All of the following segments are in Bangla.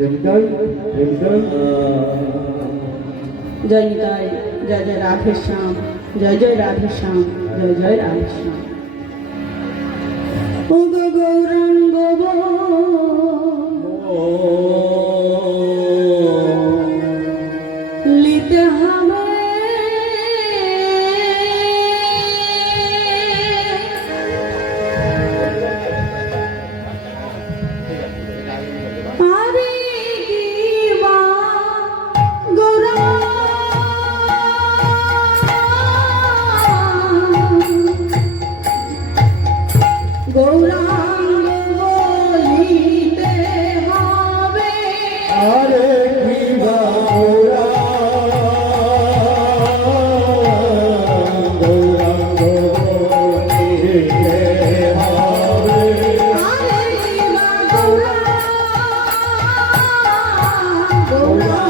জয় নিতাই, জয় জয় রাধে শ্যাম, জয় জয় রাধে শ্যাম, জয় জয় রাধে শ্যাম। ও গো গৌরাঙ্গ লিতে হবে গৌরাঙ্গ বলিতে হবে আরে কি গৌরা গৌরাঙ্গ বলিতে হবে আরে কি গৌরা গৌরাঙ্গ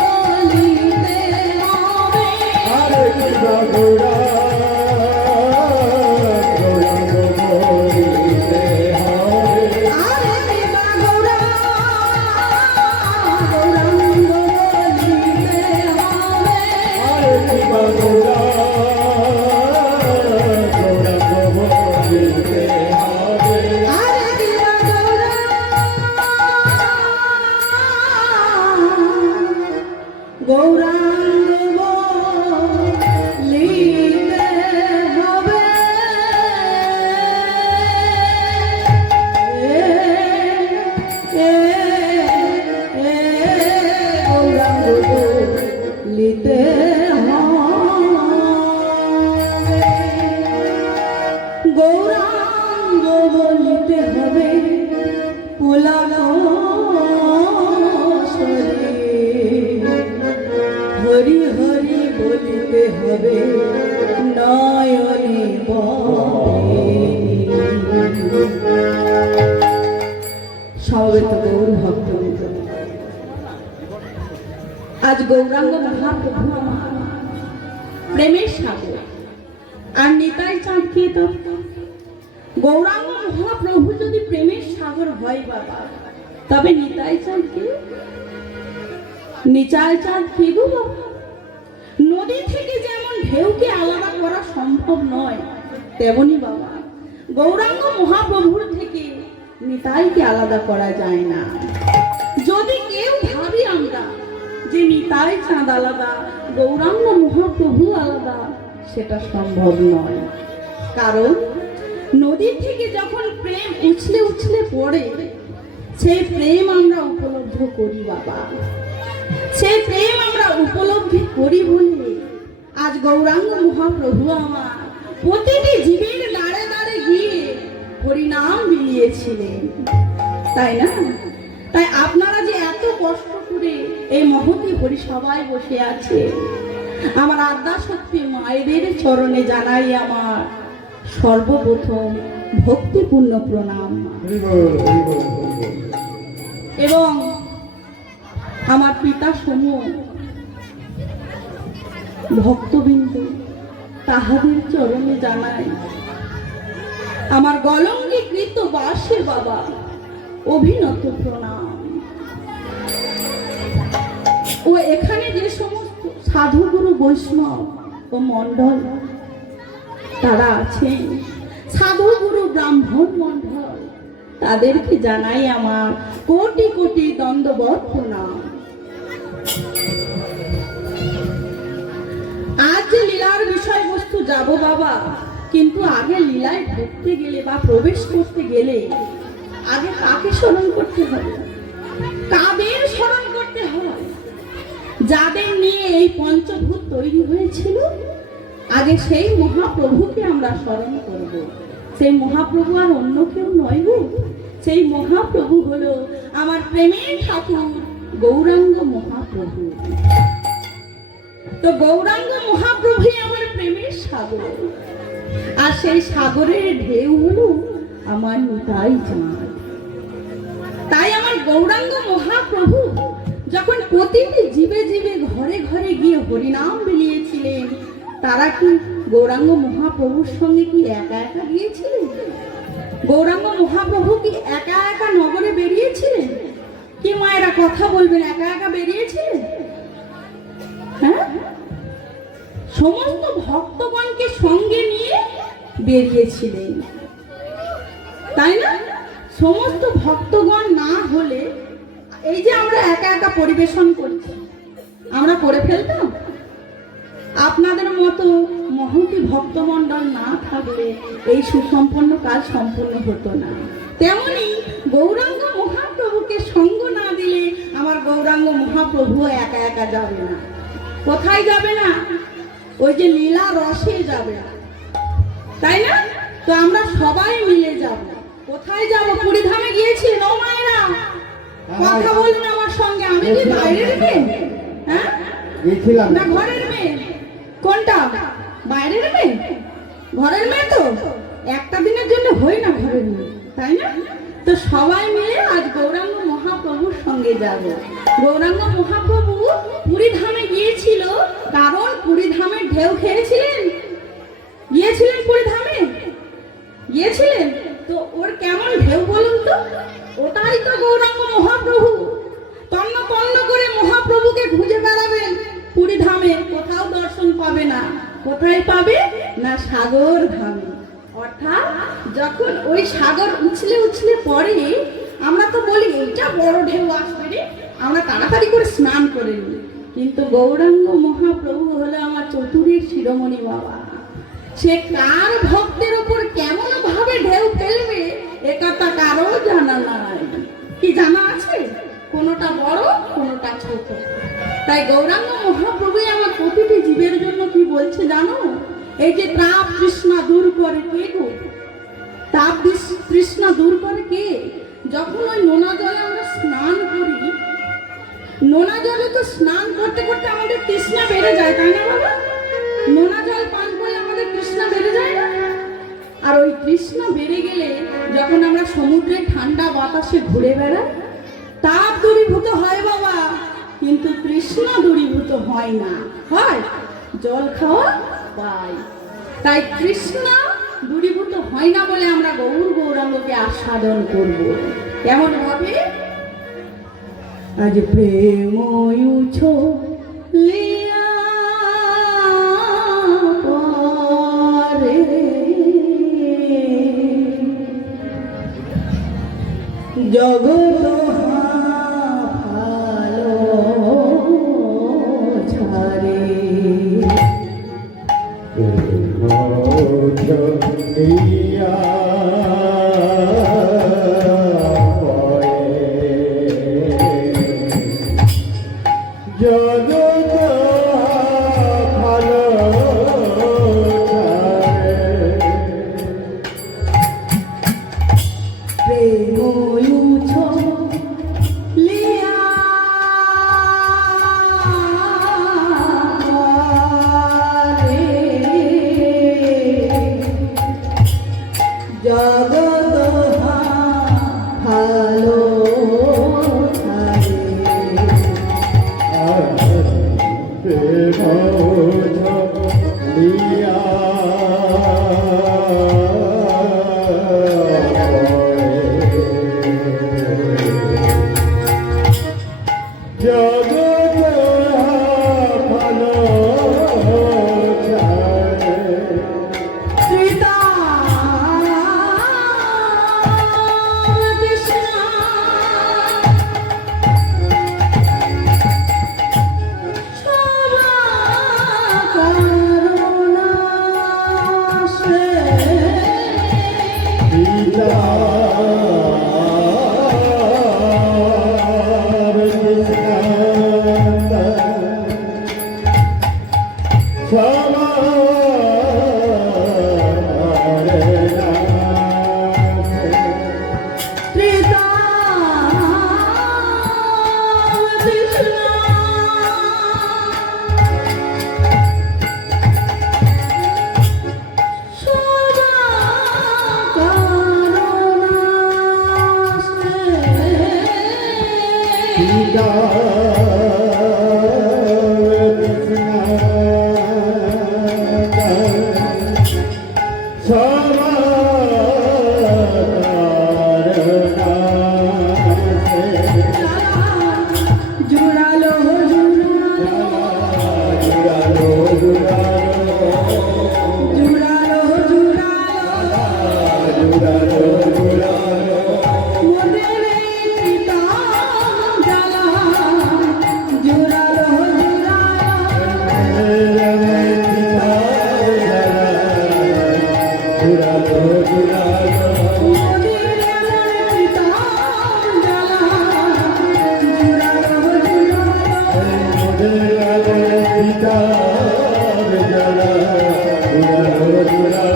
বলিতে হবে আরে কি গৌরা গৌরাঙ্গ বলিতে হবে গৌরাঙ্গ বলিতে গৌরাঙ্গ বলিতে হবে পোলানো হরি হরি বলিতে হবে নয়নে সমবেত গৌর ভক্তবৃন্দ, আজ গৌরাঙ্গ মহাপ্রভু আমার প্রেমের সাগর আর নিতাই চাঁদকে তো গৌরাঙ্গ মহাপ্রভু যদি প্রেমের সাগর হয় বাবা, তবে নিতাই চাঁদকে নিচাই চাঁদ কি গো বাবা? নদী থেকে যেমন ঢেউকে আলাদা করা সম্ভব নয়, তেমনি বাবা গৌরাঙ্গ মহাপ্রভুর থেকে নিতাইকে আলাদা করা যায় না। যদি কেউ ভাবি আমরা যে নিতাই চাঁদ আলাদা, গৌরাঙ্গ মহাপ্রভু আলাদা, সেটা সম্ভব নয়। কারণ নদী থেকে যখন প্রেম উছলে উছলে পড়ে, সেই প্রেম আমরা উপলব্ধ করি বাবা, সেই প্রেম আমরা উপলব্ধি করি বলে আজ গৌরাঙ্গ মহাপ্রভু আমার প্রতিটি জীবের দাঁড়ে দাঁড়ে গিয়ে হরিনাম বিলিয়েছিলেন, তাই না? তাই আপনারা যে এত কষ্ট করে এই মহতী হরিসভায় বসে আছে, আমার আদ্যা শক্তি মায়েদের চরণে জানাই আমার সর্বপ্রথম ভক্তিপূর্ণ প্রণাম। এবং আমার পিতা সমূহ ভক্তবিন্দু তাহাদের চরণে জানাই আমার গলঙ্গীকৃত বাসের বাবা অভিনত প্রণাম। ও এখানে যে সমস্ত সাধুগুরু বৈষ্ণব ও মণ্ডল তারা আছেন, সাধুগুরু ব্রাহ্মণ মণ্ডল, তাদেরকে জানাই আমার কোটি কোটি দণ্ডবত প্রণাম। আজ যে লীলার বিষয়বস্তু যাব বাবা, কিন্তু আগে লীলায় ঢুকতে গেলে বা প্রবেশ করতে গেলে আগে কাকে স্মরণ করতে হবে, কাদের স্মরণ করতে হয়? যাদের নিয়ে এই পঞ্চভূত তৈরি হয়েছিল, আগে সেই মহাপ্রভুকে আমরা স্মরণ করব। সেই মহাপ্রভু আর অন্য কেউ নয় গো, সেই মহাপ্রভু হলো আমার প্রেমের ঠাকুর গৌরাঙ্গ মহাপ্রভু। তো গৌরাঙ্গ মহাপ্রভু আমার প্রেমের সাগর, আর সেই সাগরের ঢেউ হলো আমার নিতাই চাঁদ। তাই আমার গৌরাঙ্গ মহাপ্রভু যখন প্রতিটি জীবে জীবে ঘরে ঘরে গিয়ে হরিনাম বিলিয়েছিলেন, তারা কি গৌরাঙ্গ মহাপ্রভুর সঙ্গে কি একা একা গিয়েছিলেন? গৌরাঙ্গ মহাপ্রভু কি একা একা নগরে বেরিয়েছিলেন? কি মায়েরা কথা বলবেন, একা একা বেরিয়েছিলেন? হ্যাঁ, সমস্ত ভক্তগণকে সঙ্গে নিয়ে বেরিয়েছিলেন, তাই না? সমস্ত ভক্তগণ না হলে এই যে আমরা একা একা পরিবেশন করছি, আমরা করে ফেলতাম? আপনাদের মতো মহতি ভক্তমণ্ডল না থাকলে এই সুসম্পন্ন কাজ সম্পন্ন হতো না। তেমনি গৌরাঙ্গ মহাপ্রভুকে সঙ্গ না দিলে আমার গৌরাঙ্গ মহাপ্রভু একা একা যাবে না। কোথায় যাবে না? ওই যে লীলা রসে যাবে, তাই না? তো আমরা সবাই মিলে যাব। কোথায় যাব? পুরীধামে গিয়েছি নো মায়েরা? কথা বলুন আমার সঙ্গে। আমি কি বাইরের মেয়ে? হ্যাঁ, গেছিলাম না ঘরের মেয়ে? কোনটা? বাইরের মেয়ে? ঘরের মেয়ে তো একটা দিনের জন্য হই না ঘরের মেয়ে, তাই না? তো সবাই মিলে আজ গৌরাঙ্গ মহাপ্রভুর সঙ্গে যাব। গৌরাঙ্গ মহাপ্রভু পুরীধামে গিয়েছিল কারণ পুরীধামের ঢেউ খেয়েছিলেন। গিয়েছিলেন পুরীধামে? গিয়েছিলেন তো ওর কেমন ঢেউ বলুন তো? ওটাই তো গৌরাঙ্গ মহাপ্রভু। তন্ন তন্ন করে মহাপ্রভুকে খুঁজে বেড়াবেন পুরীধামে, কোথাও দর্শন পাবে না। কোথায় পাবে না? সাগর ধামে। অর্থাৎ যখন ওই সাগর উছলে উছলে পড়ে, আমরা তো বলি এইটা বড় ঢেউ আসবে রে, আমরা তাড়াতাড়ি করে স্নান করে নিই। কিন্তু গৌরাঙ্গ মহাপ্রভু হলো আমার চতুরের শিরোমণি বাবা। সে কার ভক্তের উপর কেমন ভাবে ঢেউ ফেলবে এ কথা কারো জানা নাই। কি জানা আছে? কোনোটা বড়, কোনোটা ছোট। তাই গৌরাঙ্গ মহাপ্রভু আমার প্রতিটি জীবের জন্য কি বলছে জানো? এই যে তাপ তৃষ্ণা দূর করে কে গো? তাপ তৃষ্ণা দূর করে কে? যখন ওই নোনা জলে আমরা স্নান করি, নোনা জলে তো স্নান করতে করতে আমাদের তৃষ্ণা বেড়ে যায়, তাই না বাবা? নোনা জল পান করে আমাদের তৃষ্ণা বেড়ে যায় না? আর ওই তৃষ্ণা বেড়ে গেলে যখন আমরা সমুদ্রের ঠান্ডা বাতাসে ঘুরে বেড়াই, তাপ দূরীভূত হয় বাবা, কিন্তু তৃষ্ণা দূরীভূত হয় না। হয় জল খাওয়া পাই। তাই তৃষ্ণা দূরীভূত হয় না বলে আমরা গৌর গৌরাঙ্গকে আস্বাদন করব। কেমন হবে? আজ প্রেম লিয়া পরে জগৎ ভালো ছাড়ে সীতা জুড়ালো জুড়ালো জুড়ালো জুড়ালো মোদের পিতা জ্বালা জুড়ালো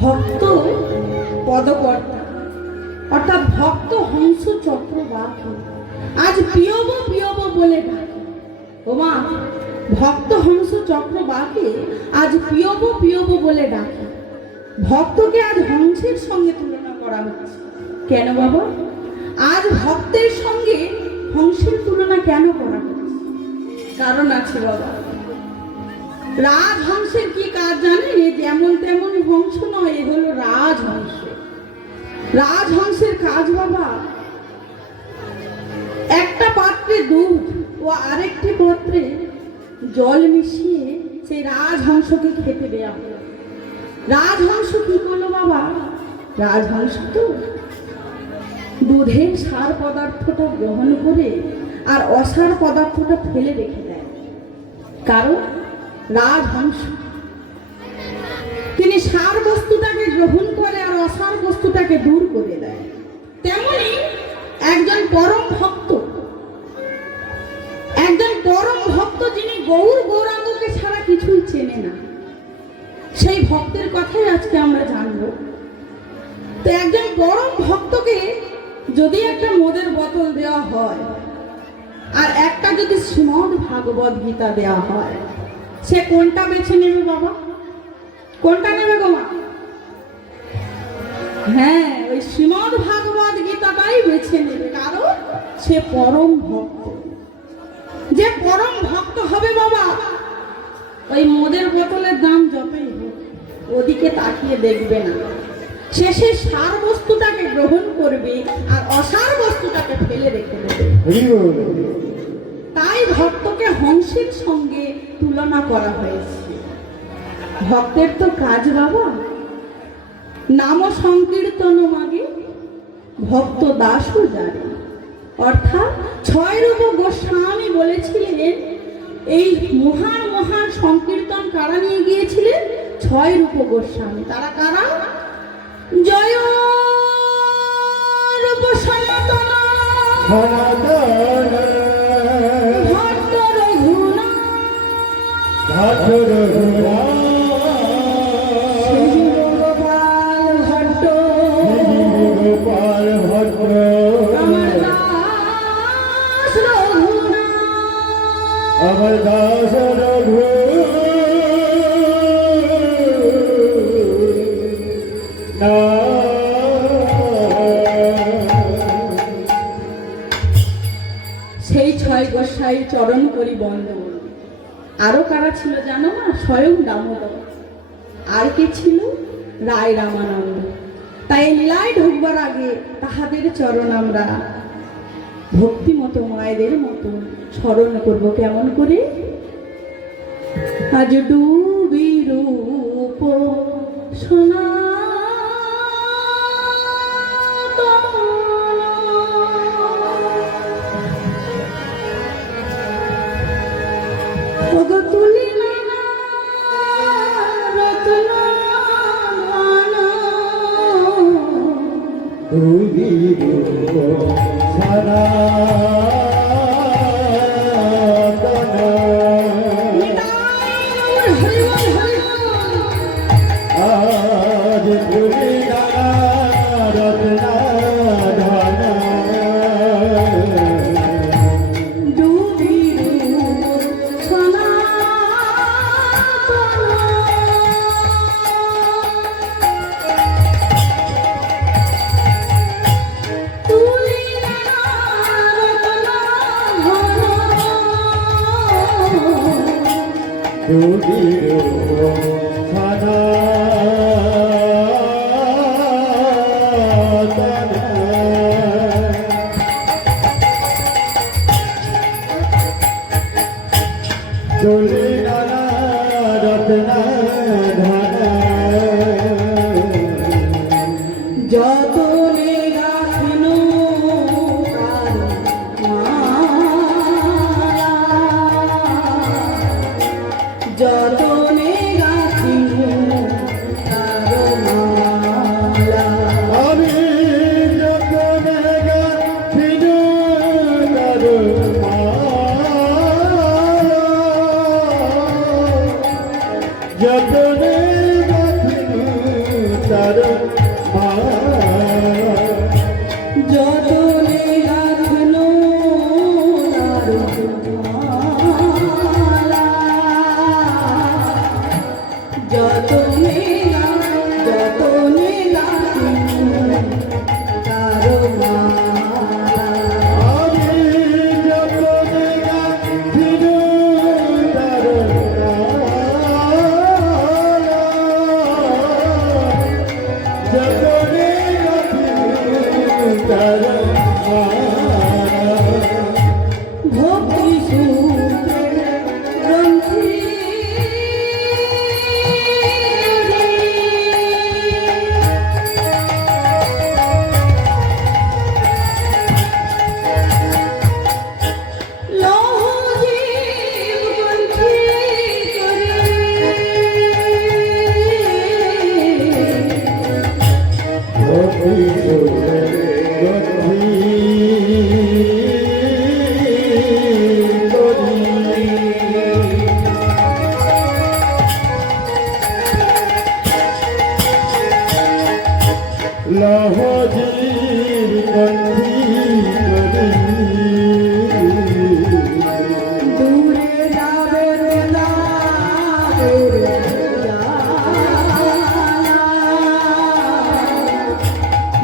ভক্ত পদকর্তা অর্থাৎ ভক্ত হংস চক্রবাকী আজ পিয়ব পিয়ব বলে ডাকে। ওমা, ভক্ত হংস চক্রবাকী আজ পিয়ব পিয়ব বলে ডাকে। ভক্তকে আজ হংসের সঙ্গে তুলনা করা হচ্ছে কেন বাবা? আজ ভক্তের সঙ্গে হংসের তুলনা কেন করা হচ্ছে? কারণ আছে বাবা। রাজহংসের কি কাজ জানেন? যেমন তেমন হংস নয়, এ হলো রাজহংস। রাজহংসের কাজ বাবা, একটা পাত্রে দুধ ও আরেকটি পাত্রে জল মিশিয়ে সেই রাজহংসকে খেতে দেয়া হলো। রাজহংস কি করলো বাবা? রাজহংস তো দুধের সার পদার্থটা গ্রহণ করে আর অসার পদার্থটা ফেলে রেখে দেয়। কারণ রাজহংস তিনি সার বস্তুটাকে গ্রহণ করে আর অসার বস্তুটাকে দূর করে দেয়। তেমনি একজন পরম ভক্ত, যিনি গৌরাঙ্গকে ছাড়া কিছুই চেনে না, সেই ভক্তের কথাই আজকে আমরা জানবো। তো একজন পরম ভক্তকে যদি একটা মদের বোতল দেওয়া হয় আর একটা যদি শ্রীমদ্ ভাগবত গীতা দেওয়া হয়, সে কোনটা বেছে নেবে বাবা? কোনটা নেবে গো মা? হ্যাঁ, ওই শ্রীমদ্ ভাগবত গীতাটাই বেছে নেবে, কারণ সে পরম ভক্ত। যে পরম ভক্ত হবে বাবা, ওই মদের বোতলের দাম যতই হোক ওদিকে তাকিয়ে দেখবে না, সে সেই সার বস্তুটাকে গ্রহণ করবে আর অসার বস্তুটাকে ফেলে রেখে দেবে। তাই ভক্তকে হংসের সঙ্গে তুলনা করা হয়েছে। ভক্তের তো কাজ বাবা নাম সংকীর্তন মাগে ভক্ত দাসও জানে। অর্থাৎ ছয় রূপ গোস্বামী বলেছিলেন, এই মহান মহান সংকীর্তন কারা নিয়ে গিয়েছিলেন? ছয় রূপ গোস্বামী। তারা কারা? জয় রূপ সনাতন গোপাল ভট্ট গোপাল ভট্ট আমার দাস রঘুনাথ আমার দাস রঘু সেই ছয় গোসাইয়ের চরণ করি বন্দন। আরো কারা ছিল জানো না? স্বয়ং দামোদর। আর কে ছিল? রায় রামানন্দ। তাই লীলায় ঢুকবার আগে তাহাদের চরণ আমরা ভক্তি মতো মায়েদের মতো স্মরণ করব। কেমন করে? আজ ডুবি রূপ সোনা তুলি নানা রত্ন সারা আজ পুরি রত্না ধন ডুবি সোনা তুলি যতনে গাথিন তার মালা, যতনে গাথিন তার মালা। আমি যখন গাথিন তার মালা, যখন গাথিন তার মালা, যতনে গাথিন তার মালা, যতনে গাথিন তার মালা। আমি যখন গাথিন তার মালা, যখন গাথিন তার মালা, ভক্তি সূত্রে গ্রন্থি লৌহ জীব গ্রন্থি লহজির বন্ধি দূরে যাবে না দূরে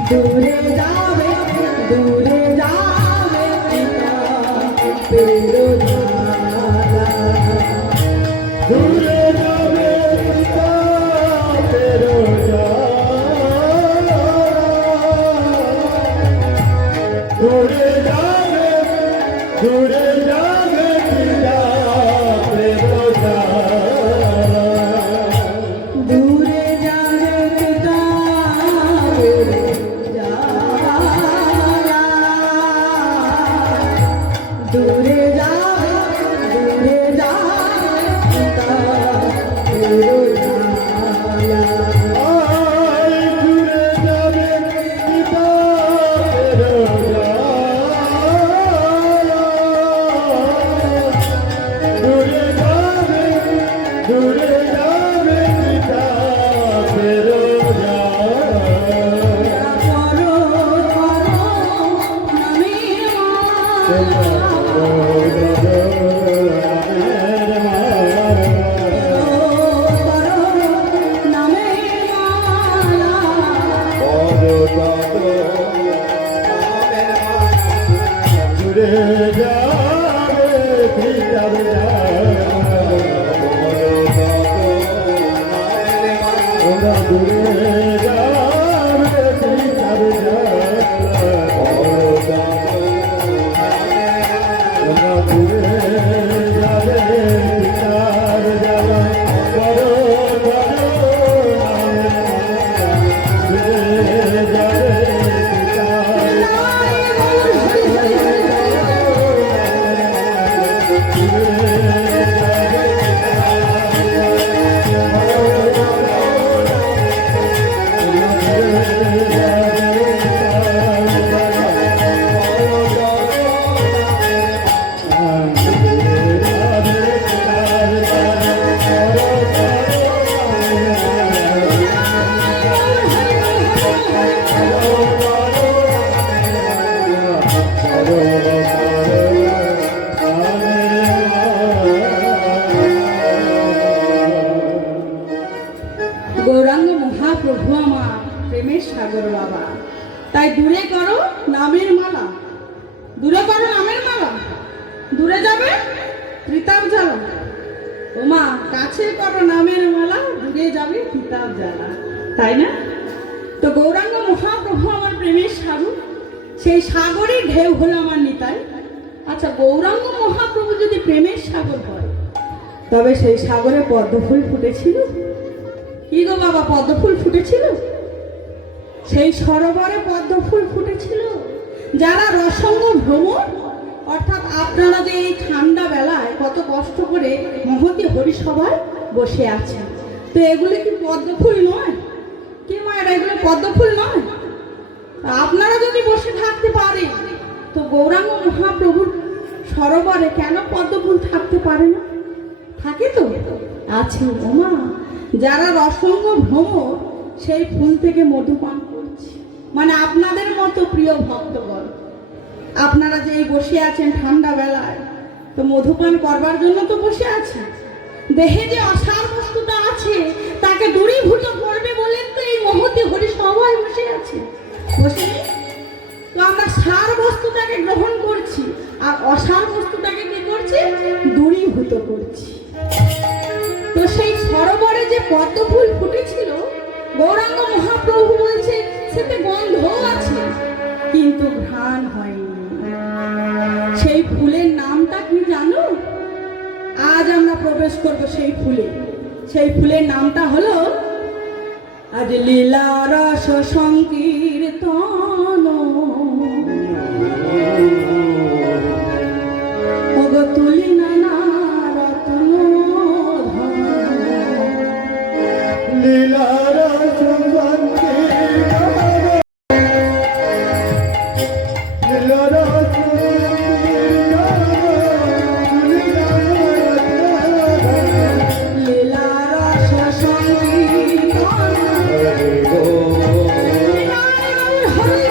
দূরে যাবে পিতা পেরো জ্বালা। দূরে যাবে পিতা তেরো দূরে যাবে পিতা তেরো দূরে যাবে পিতা পেরো জ্বালা। দূরে যাবে পিতা পেরো জ্বালা। দূরে যাবে পিতা তেরো দূরে যাবে দূরে গৌরাঙ্গ মহাপ্রভু আমার প্রেমের সাগর বাবা, তাই দূরে করো নামের মালা, দূরে করো নামের মালা, দূরে যাবে ত্রিতাপ জ্বালা। ওমা কাছে করো নামের মালা, দূরে যাবে ত্রিতাপ জ্বালা, তাই না? তো গৌরাঙ্গ মহাপ্রভু আমার প্রেমের সাগর, সেই সাগরের ঢেউ হলো আমার নিতাই। আচ্ছা, গৌরাঙ্গ মহাপ্রভু যদি প্রেমের সাগর হয়, তবে সেই সাগরে পদ্মফুল ফুটেছিল। কি গো বাবা, পদ্মফুল ফুটেছিল? সেই সরোবরে পদ্মফুল ফুটেছিল। যারা রসঙ্গ ভ্রমণ, অর্থাৎ আপনারা যে এই ঠান্ডা বেলায় কত কষ্ট করে মহতী হরিসভায় বসে আছেন, তো এগুলি কি পদ্মফুল নয়? কি মায়েরা, এগুলো পদ্মফুল নয়? আপনারা যদি বসে থাকতে পারেন, তো গৌরাঙ্গ মহাপ্রভুর সরোবরে কেন পদ্মফুল থাকতে পারে না? থাকে তো, আছে। ওমা, যারা রসঙ্গ ভ্রমর, সেই ফুল থেকে মধু পান করছে। মানে আপনাদের মতো প্রিয় ভক্তগণ, আপনারা যে এই বসে আছেন ঠান্ডা বেলায়, তো মধুপান করবার জন্য তো বসে আছেন। দেহে যে অসার বস্তুটা আছে, তাকে দূরীভূত করবে বলেন তো এই মহতী হরি সবাই বসে আছে। বসে নেই তো আমরা সার বস্তুটাকে গ্রহণ করছি, আর অসার বস্তুটাকে কি করছি? দূরীভূত করছি। তো সেই সরোবরে যে পদ্মফুল ফুটেছিল, গৌরাঙ্গ মহাপ্রভু বলছে সেতে গন্ধ আছে, কিন্তু ঘ্রাণ হয়নি। সেই ফুলের নামটা কি জানো? আজ আমরা প্রবেশ করব সেই ফুলে। সেই ফুলের নামটা হলো আজ লীলা রস সংকীর্তন। তুলি নানা রত্ন লীলার হরি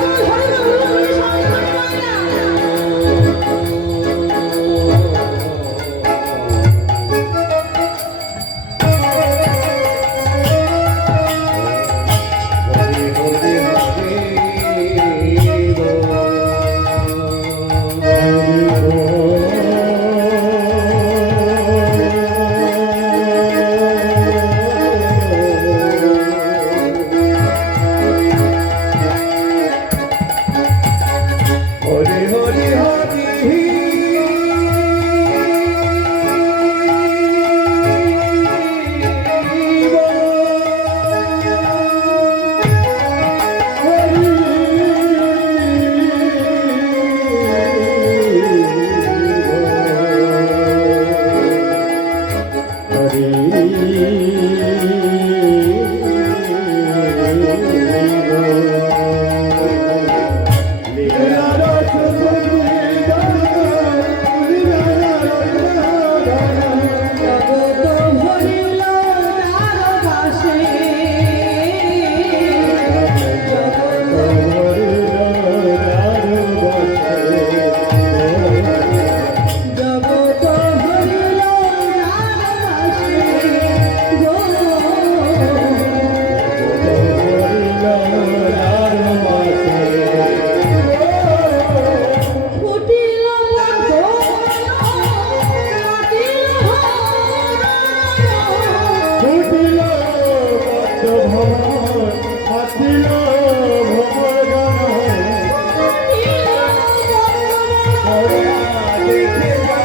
দেখে যা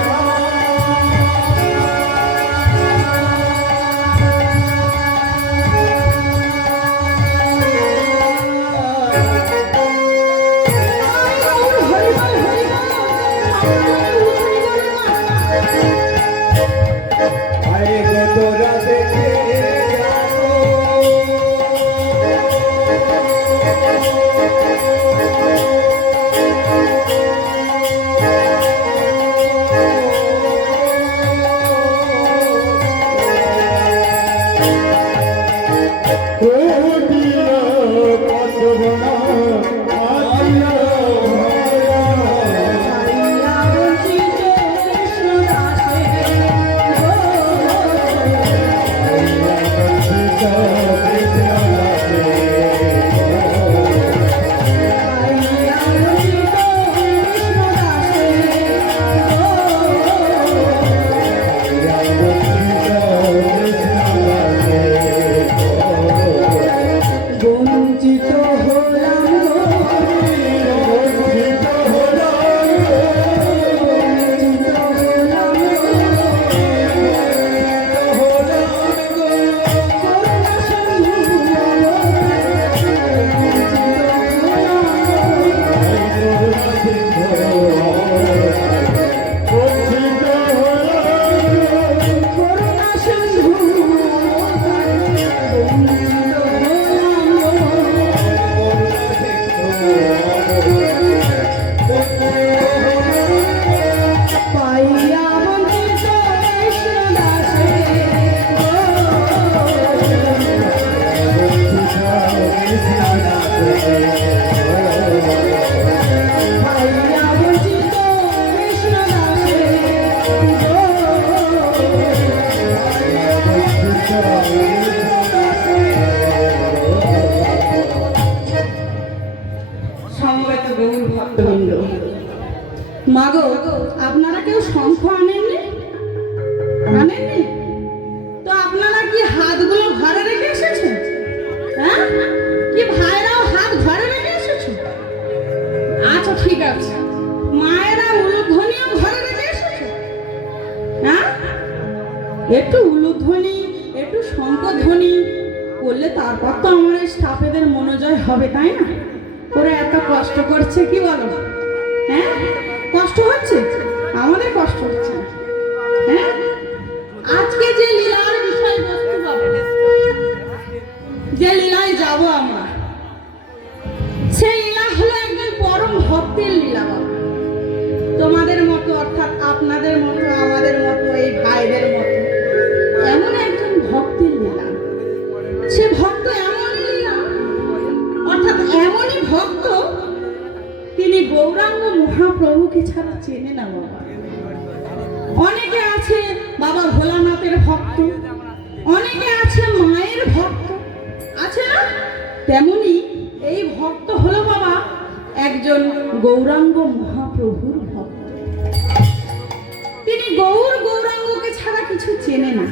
আরে গো তোরা দেখে যাবো সমবেত গৌর ভক্তবৃন্দ, মাগো আপনারা কেউ শঙ্খ আনেননি? আনেননি তো আপনারা কি হাতগুলো ঘরে রেখে এসেছেন? হ্যাঁ, কি ভাইরাও হাত ঘরে রেখে এসেছো? আচ্ছা ঠিক আছে, মায়েরা উলুধ্বনিও ঘরে রেখে এসেছো? হ্যাঁ, একটু উলুধ্বনি একটু শঙ্খধ্বনি করলে তারপর তো আমার এই স্টাফেদের মনোজয় হবে, তাই না? ওরা এত কষ্ট করছে, কি বলো? হ্যাঁ, কষ্ট হচ্ছে, আমাদের কষ্ট হচ্ছে। হ্যাঁ, আজকে যে লীলার বিষয়বস্তু পাবো, যে লীলায় যাব আমরা, সেই লীলা হলো একজন পরম ভক্তের লীলা বাবা। তোমাদের মতো অর্থাৎ আপনাদের মতো আমাদের মতো এই ভাইদের মতো এমন একজন ভক্তের লীলা। সে ভক্ত এমনই লীলা, অর্থাৎ এমনই ভক্ত তিনি গৌরাঙ্গ মহাপ্রভুকে ছাড়া চেনে না বাবা। অনেকে আছে বাবা ভোলানাথের ভক্ত, অনেকে আছে মায়ের ভক্ত, আছে না? তেমনি এই ভক্ত হলো বাবা একজন গৌরাঙ্গ মহাপ্রভুর ভক্ত। তিনি গৌরাঙ্গকে ছাড়া কিছু চেনে না।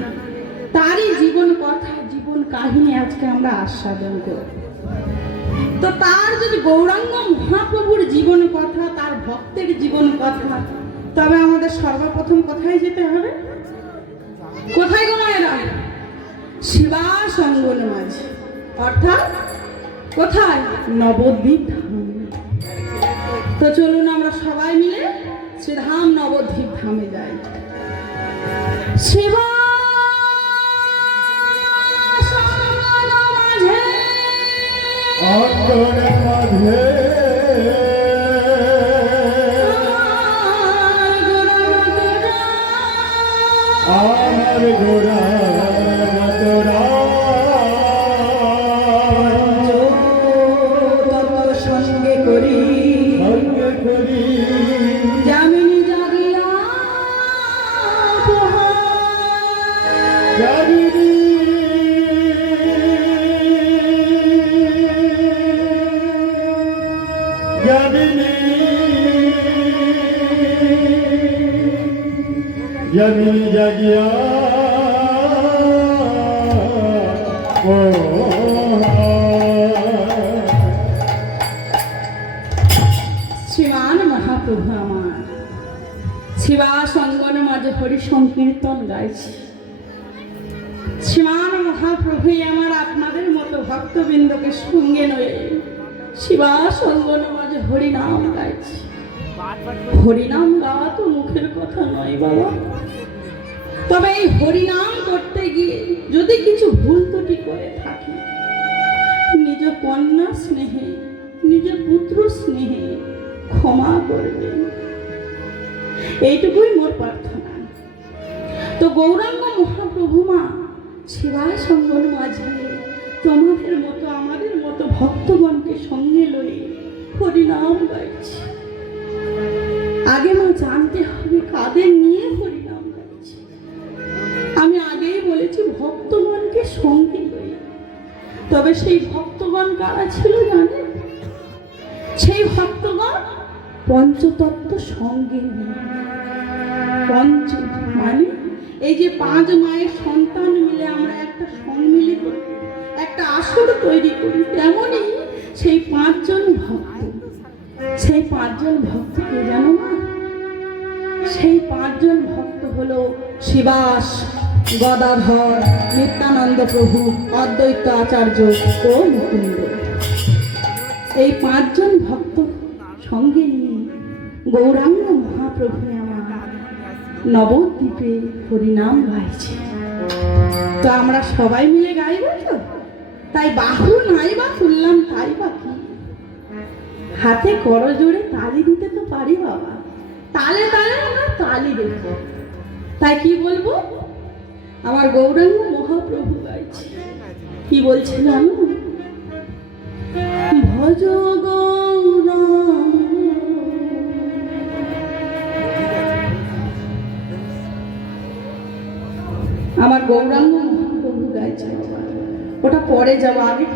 তারই জীবন কথা, জীবন কাহিনী আজকে আমরা আস্বাদন করব। তো তার যদি গৌরাঙ্গ মহাপ্রভুর জীবন কথা, তার ভক্তের জীবন কথা, তবে আমাদের সর্বপ্রথম কোথায় যেতে হবে? কোথায় গো মায়েরা? শিবাস অঙ্গন মাঝে, অর্থাৎ কোথায়? নবদ্বীপ ধাম। তো চলুন আমরা সবাই মিলে শ্রীধাম নবদ্বীপ ধামে যাই। শিবা অঙ্গনের মাঝে আমার গোরা তোরা সঙ্গে করি জামিনী জাগিয়া জাগিনী জাগিনী জাগিনী জাগিয়া শ্রীমান মহাপ্রভু আমার শিবাস অঙ্গনে মাঝে হরি সংকীর্তন গাইছি। শ্রীমান মহাপ্রভু আমার আপনাদের মতো ভক্তবৃন্দকে সঙ্গে নয়ে শিবাস অঙ্গনে মাঝে হরিনাম গাইছি। হরিনাম গাওয়া তো মুখের কথা নয় বাবা, তবে এই হরিনাম করতে গিয়ে যদি কিছু ভুল ত্রুটি করে থাকি, নিজ কন্যা স্নেহে নিজ পুত্র স্নেহে ক্ষমা করবেন, এইটুকুই মোর প্রার্থনা। তো গৌরাঙ্গ মহাপ্রভু মা শিবায় সঙ্গন মাঝে তোমাদের মতো আমাদের মতো ভক্তগণকে সঙ্গে লয়ে হরিনাম গাইছি। আগে মা জানতে হবে কাদের নিয়ে হরিনাম গাইছি। আমি আগেই বলেছি ভক্তগণকে সঙ্গে লয়ে, তবে সেই ভক্তগণ কারা ছিল জানেন? সেই ভক্তগণ পঞ্চতত্ত্ব সঙ্গে নিয়ে, পঞ্চ মানে এই যে পাঁচ মায়ের সন্তান মিলে আমরা একটা সম্মিলিত একটা আসর তৈরি করি, তেমনই সেই পাঁচজন ভক্ত। সেই পাঁচজন ভক্তকে জানো না? সেই পাঁচজন ভক্ত হলো শিবাস, গদাধর, নিত্যানন্দ প্রভু, অদ্বৈত আচার্য ও মুকুন্দ। এই পাঁচজন ভক্ত সঙ্গে নিয়ে গৌরাঙ্গ মহাপ্রভু আমার নবদ্বীপে হরিনাম গাইছে। তো আমরা সবাই মিলে গাইব তো, তাই বাহু নাই বা তুললাম তাই বা কি, হাতে করজোড়ে তালি দিতে তো পারি বাবা, তালে তালে আমরা তালি দেব। তাই কি বলবো? আমার গৌরাঙ্গ মহাপ্রভু গাইছে, কি বলছে জানো? ভজ গৌরাঙ্গ, আমার গৌরাঙ্গ মহাপ্রভু গাইছে। ওটা পরে যাবো, আগে